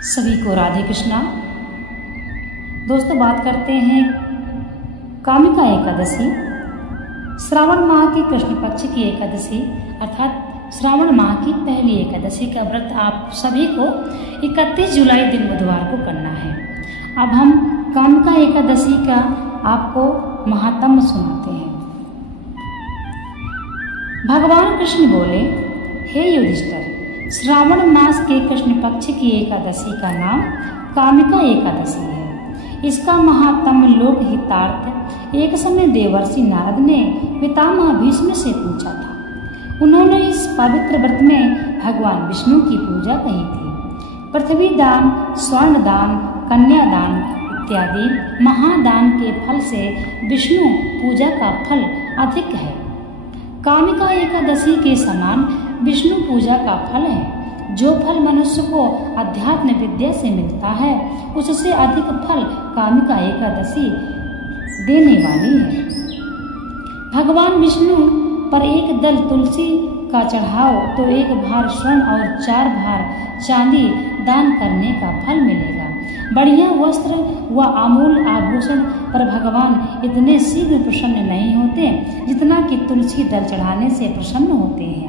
सभी को राधे कृष्णा। दोस्तों, बात करते हैं कामिका एकादशी। श्रावण माह की कृष्ण पक्ष की एकादशी अर्थात श्रावण माह की पहली एकादशी का व्रत आप सभी को 31 जुलाई दिन बुधवार को करना है। अब हम कामिका एकादशी का आपको महात्म्य सुनाते हैं। भगवान कृष्ण बोले, हे युधिष्ठिर, श्रावण मास के कृष्ण पक्ष की एकादशी का नाम कामिका एकादशी है। इसका महात्म्य लोक हितार्थ एक समय देवर्षि नारद ने पितामह भीष्म से पूछा था। उन्होंने इस पवित्र व्रत में भगवान विष्णु की पूजा कही थी। पृथ्वी दान, स्वर्ण दान, कन्यादान इत्यादि महादान के फल से विष्णु पूजा का फल अधिक है। कामिका एकादशी के समान विष्णु पूजा का फल है। जो फल मनुष्य को अध्यात्म विद्या से मिलता है, उससे अधिक फल कामिका एकादशी देने वाली है। भगवान विष्णु पर एक दल तुलसी का चढ़ाओ तो 1 भार स्वर्ण और 4 भार चांदी दान करने का फल मिलेगा। बढ़िया वस्त्र व अमूल आभूषण पर भगवान इतने शीघ्र प्रसन्न नहीं होते जितना कि तुलसी दल चढ़ाने से प्रसन्न होते हैं।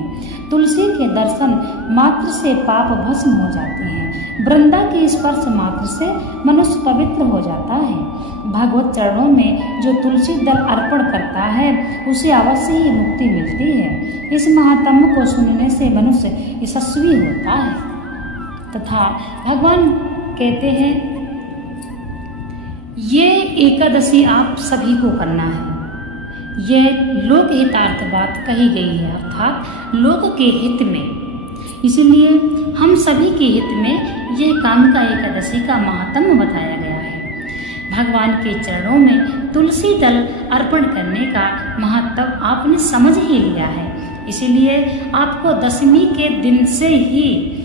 तुलसी के दर्शन मात्र से पाप भस्म हो जाते हैं। वृंदा के स्पर्श मात्र से मनुष्य पवित्र हो जाता है। भगवत चरणों में जो तुलसी दल अर्पण करता है, उसे अवश्य ही मुक्ति मिलती है। इस महात्म्य को सुनने से मनुष्य यशस्वी होता है। तथा भगवान कहते हैं, ये एकादशी आप सभी को करना है। यह लोक हितार्थ बात कही गई है, अर्थात लोक के हित में। इसलिए हम सभी के हित में ये कामिका एकादशी का महात्म्य बताया गया है। भगवान के चरणों में तुलसी दल अर्पण करने का महत्व आपने समझ ही लिया है। इसलिए आपको दशमी के दिन से ही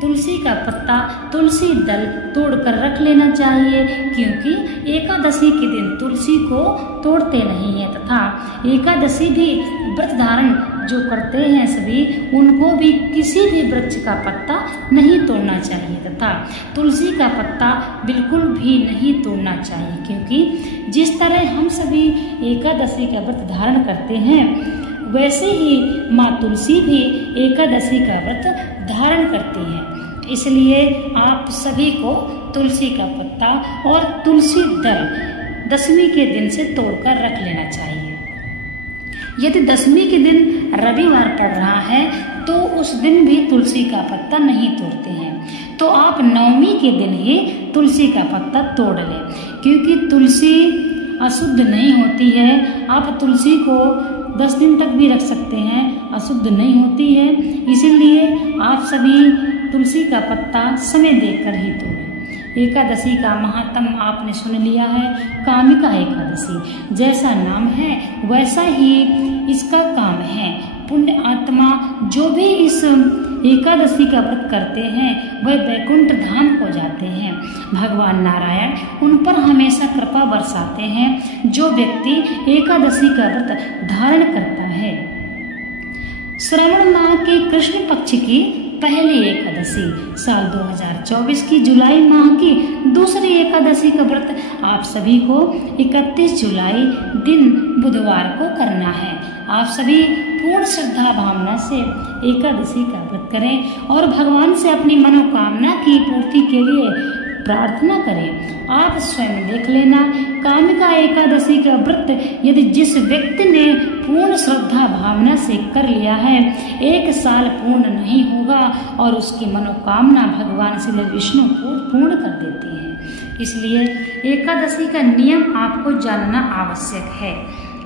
तुलसी का पत्ता, तुलसी दल तोड़कर रख लेना चाहिए, क्योंकि एकादशी के दिन तुलसी को तोड़ते नहीं है। तथा एकादशी भी व्रत धारण जो करते हैं सभी, उनको भी किसी भी वृक्ष का पत्ता नहीं तोड़ना चाहिए तथा तुलसी का पत्ता बिल्कुल भी नहीं तोड़ना चाहिए, क्योंकि जिस तरह हम सभी एकादशी का व्रत धारण करते हैं, वैसे ही माँ तुलसी भी एकादशी का व्रत धारण करती है। इसलिए आप सभी को तुलसी का पत्ता और तुलसी दल दशमी के दिन से तोड़कर रख लेना चाहिए। यदि दशमी के दिन रविवार पड़ रहा है तो उस दिन भी तुलसी का पत्ता नहीं तोड़ते हैं, तो आप नवमी के दिन ही तुलसी का पत्ता तोड़ लें, क्योंकि तुलसी अशुद्ध नहीं होती है। आप तुलसी को 10 दिन तक भी रख सकते हैं, अशुद्ध नहीं होती है। इसीलिए आप सभी तुलसी का पत्ता समय देखकर ही तोड़ें। एकादशी का महात्म्य आपने सुन लिया है। कामिका एकादशी जैसा नाम है वैसा ही इसका काम है। पुण्य आत्मा जो भी इस एकादशी का व्रत करते हैं, वह वैकुंठ धाम को जाते हैं। भगवान नारायण उन पर हमेशा कृपा बरसाते हैं जो व्यक्ति एकादशी का व्रत धारण करता है। श्रावण माह के कृष्ण पक्ष की पहली एकादशी साल 2024 की जुलाई माह की दूसरी एकादशी का व्रत आप सभी को 31 जुलाई दिन बुधवार को करना है। आप सभी पूर्ण श्रद्धा भावना से एकादशी का व्रत करें और भगवान से अपनी मनोकामना की पूर्ति के लिए प्रार्थना करें। आप स्वयं देख लेना, कामिका एकादशी का व्रत यदि जिस व्यक्ति ने पूर्ण श्रद्धा भावना से कर लिया है, 1 साल पूर्ण नहीं होगा और उसकी मनोकामना भगवान श्री विष्णु पूर्ण कर देते हैं। इसलिए एकादशी का नियम आपको जानना आवश्यक है।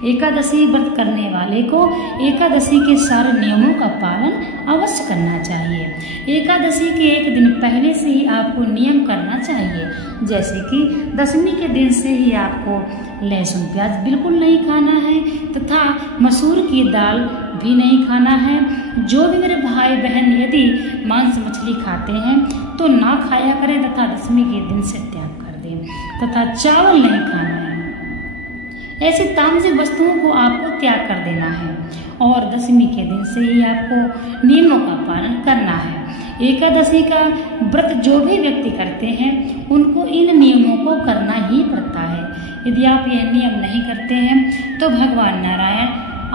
एकादशी व्रत करने वाले को एकादशी के सारे नियमों का पालन अवश्य करना चाहिए। एकादशी के 1 दिन पहले से ही आपको नियम करना चाहिए, जैसे कि दशमी के दिन से ही आपको लहसुन प्याज बिल्कुल नहीं खाना है तथा मसूर की दाल भी नहीं खाना है। जो भी मेरे भाई बहन यदि मांस मछली खाते हैं तो ना खाया करें तथा दशमी के दिन से त्याग कर दें। तथा चावल नहीं खाना है। ऐसी तामसिक वस्तुओं को आपको त्याग कर देना है और दशमी के दिन से ही आपको नियमों का पालन करना है। एकादशी का व्रत जो भी व्यक्ति करते हैं उनको इन नियमों को करना ही पड़ता है। यदि आप यह नियम नहीं करते हैं तो भगवान नारायण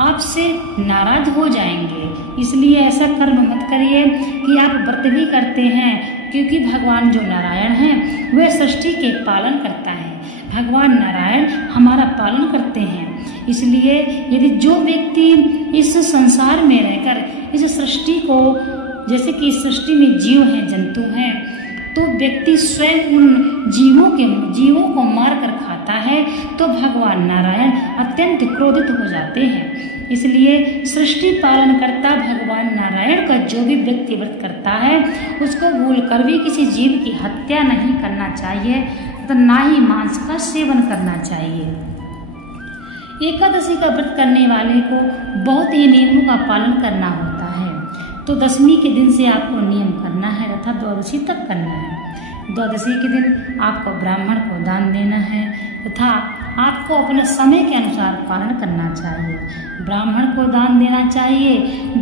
आपसे नाराज हो जाएंगे। इसलिए ऐसा कर्म मत करिए कि आप व्रत भी करते हैं, क्योंकि भगवान जो नारायण हैं वे सृष्टि के पालन करता है। भगवान नारायण हमारा पालन करते हैं। इसलिए यदि जो व्यक्ति इस संसार में रहकर इस सृष्टि को, जैसे कि इस सृष्टि में जीव हैं, जंतु हैं, तो व्यक्ति स्वयं उन जीवों को मार कर खाता है तो भगवान नारायण अत्यंत क्रोधित हो जाते हैं। इसलिए सृष्टि पालन करता भगवान नारायण का जो भी व्यक्ति व्रत करता है उसको भूल कर भी किसी जीव की हत्या नहीं करना चाहिए तथा ना ही मांस का सेवन करना चाहिए। एकादशी का व्रत करने वाले को बहुत ही नियमों का पालन करना होता है। तो दशमी के दिन से आपको नियम करना है तथा द्वादशी तक करना है। द्वादशी के दिन आपको ब्राह्मण को दान देना है तथा आपको अपने समय के अनुसार पालन करना चाहिए। ब्राह्मण को दान देना चाहिए,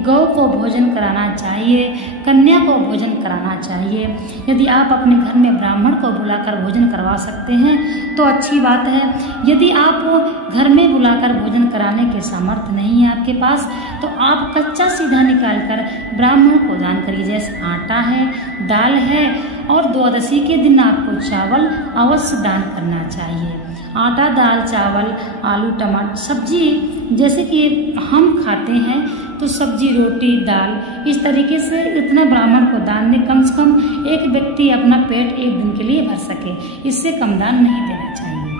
गौ को भोजन कराना चाहिए, कन्या को भोजन कराना चाहिए। यदि आप अपने घर में ब्राह्मण को बुलाकर भोजन करवा सकते हैं तो अच्छी बात है। यदि आप घर में बुलाकर भोजन कराने के सामर्थ्य नहीं है आपके पास तो आप कच्चा सीधा निकाल कर ब्राह्मण को दान करिए। जैसे आटा है, दाल है, और द्वादशी के दिन आपको चावल अवश्य दान करना चाहिए। आटा, दाल, चावल, आलू, टमाटर, सब्जी जैसे कि हम खाते हैं तो सब्जी, रोटी, दाल, इस तरीके से इतना ब्राह्मण को दान दें। कम से कम एक व्यक्ति अपना पेट एक दिन के लिए भर सके, इससे कम दान नहीं देना चाहिए।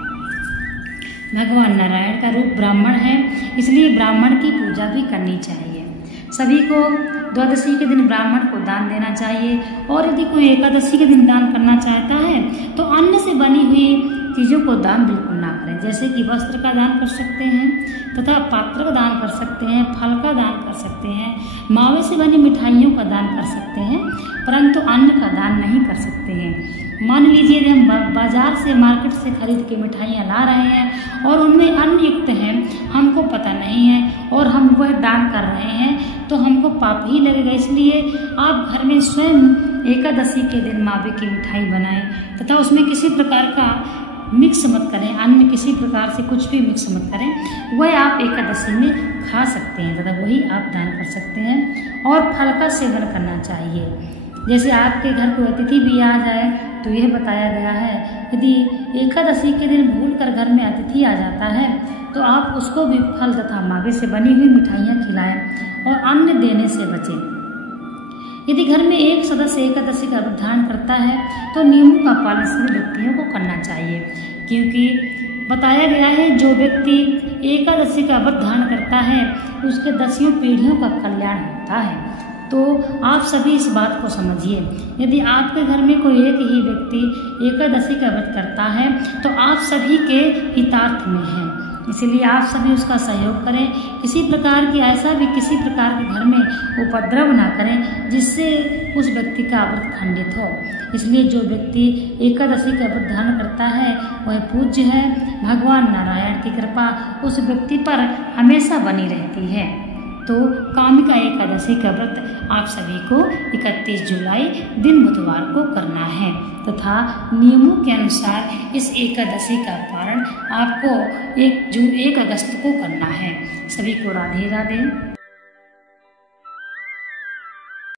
भगवान नारायण का रूप ब्राह्मण है, इसलिए ब्राह्मण की पूजा भी करनी चाहिए। सभी को द्वादशी के दिन ब्राह्मण को दान देना चाहिए। और यदि कोई एकादशी के दिन दान करना चाहता है तो अन्न से बनी हुई चीज़ों को दान बिल्कुल ना करें। जैसे कि वस्त्र का दान कर सकते हैं तथा पात्र का दान कर सकते हैं, फल का दान कर सकते हैं, मावे से बनी मिठाइयों का दान कर सकते हैं, परंतु अन्न का दान नहीं कर सकते हैं। मान लीजिए यदि हम बाजार से, मार्केट से खरीद के मिठाइयाँ ला रहे हैं और उनमें अन्न युक्त हैं, हमको पता नहीं है और हम वह दान कर रहे हैं तो हमको पाप ही लगेगा। इसलिए आप घर में स्वयं एकादशी के दिन मावे की मिठाई बनाएं तथा उसमें किसी प्रकार का मिक्स मत करें, अन्न किसी प्रकार से कुछ भी मिक्स मत करें। वह आप एकादशी में खा सकते हैं तथा वही आप दान कर सकते हैं। और फल का सेवन करना चाहिए। जैसे आपके घर कोई अतिथि भी आ जाए तो यह बताया गया है, यदि एकादशी के दिन भूल कर घर में अतिथि आ जाता है तो आप उसको भी फल तथा मावे से बनी हुई मिठाइयाँ खिलाएं और अन्न देने से बचें। यदि घर में एक सदस्य एकादशी का व्रत धारण करता है तो नियमों का पालन सभी व्यक्तियों को करना चाहिए, क्योंकि बताया गया है जो व्यक्ति एकादशी का व्रत धारण करता है उसके 10 पीढ़ियों का कल्याण होता है। तो आप सभी इस बात को समझिए। यदि आपके घर में कोई एक ही व्यक्ति एकादशी का व्रत करता है तो आप सभी के हितार्थ में हैं, इसलिए आप सभी उसका सहयोग करें। किसी प्रकार के घर में उपद्रव ना करें जिससे उस व्यक्ति का व्रत खंडित हो। इसलिए जो व्यक्ति एकादशी का व्रत धारण करता है वह पूज्य है। भगवान नारायण की कृपा उस व्यक्ति पर हमेशा बनी रहती है। तो कामिका एकादशी का व्रत आप सभी को 31 जुलाई दिन बुधवार को करना है तथा नियमों के अनुसार इस एकादशी का पारण आपको 1 अगस्त को करना है। सभी को राधे राधे।